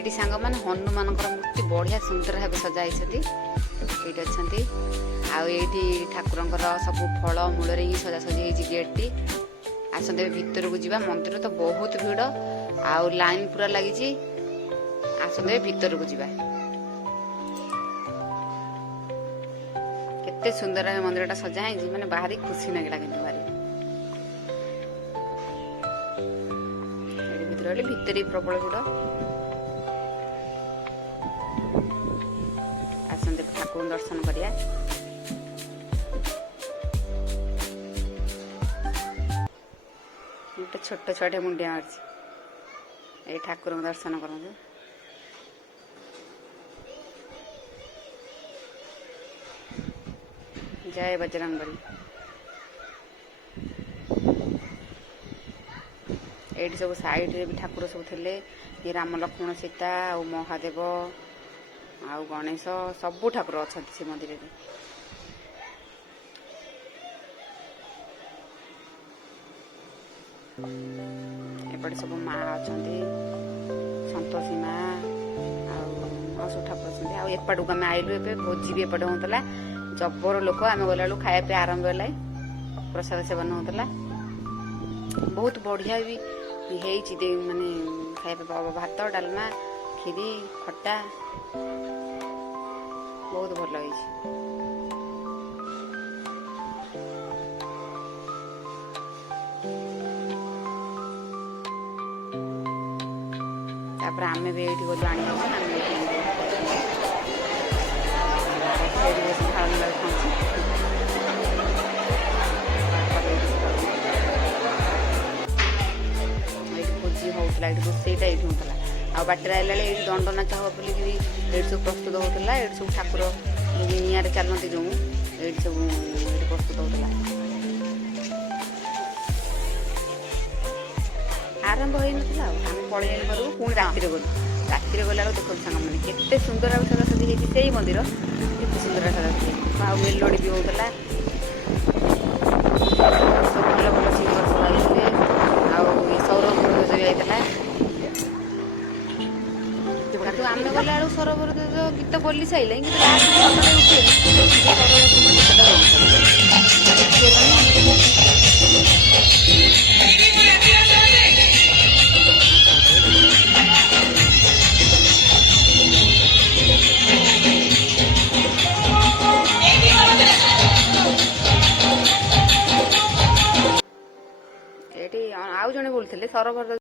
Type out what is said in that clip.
ये सांग मैंने हनुमान मूर्ति बढ़िया सुंदर भाव सजाई ये अच्छी ठाकुर सब फल मूल ही सजासजी गेट टी आसते भीतर को जा मंदिर तो बहुत भिड़ आउ लाइन पूरा लगी आसते भीतर को जा केते सुंदर भाव मंदिर सजा है मैंने बाहरी खुशी लगला कि भारी भीतर प्रबल भिड़ आसते ठाकुर दर्शन करिया गोटे छोट छुआटे मुंडिया मार्च ये ठाकुर दर्शन कर जय बजरंगबली ये सब साइड रे भी ठाकुर सब थे ये राम लक्ष्मण सीता आ महादेव आ गणेश सबू ठाकुर अच्छा से मंदिर में एपटे सब माँ अच्छा सतोषी माँ सब ठाकुर अच्छा एपट को आम आइलु ए भोजी भी एपटे होता जबर लोक आम गला खाया पे आरंभ है प्रसाद सेवन होता बहुत बढ़िया भी माने खाया भात डालमा खीरी खट्टा बहुत भल आमे भी ये गलु आने भोजी होता रोसईटा ये होता आ बाटर आइला ये दंड नाच हम बोलिकी ये सब प्रस्तुत होता ये सब ठाकुर निआरे चलती जो ये सब प्रस्तुत होता आरंभ हो ना आम पलि घर पुणी राति गला देखो सांग मैंने केते सुंदर सजासजी होती मंदिर केते सुंदर सजासजी आ मेलोडी भी होता सब भल भल सिंगर सब आते सौरभ जाता आम गला सरोवर गीत बोली सारे आउ जड़े बोलते सरोवर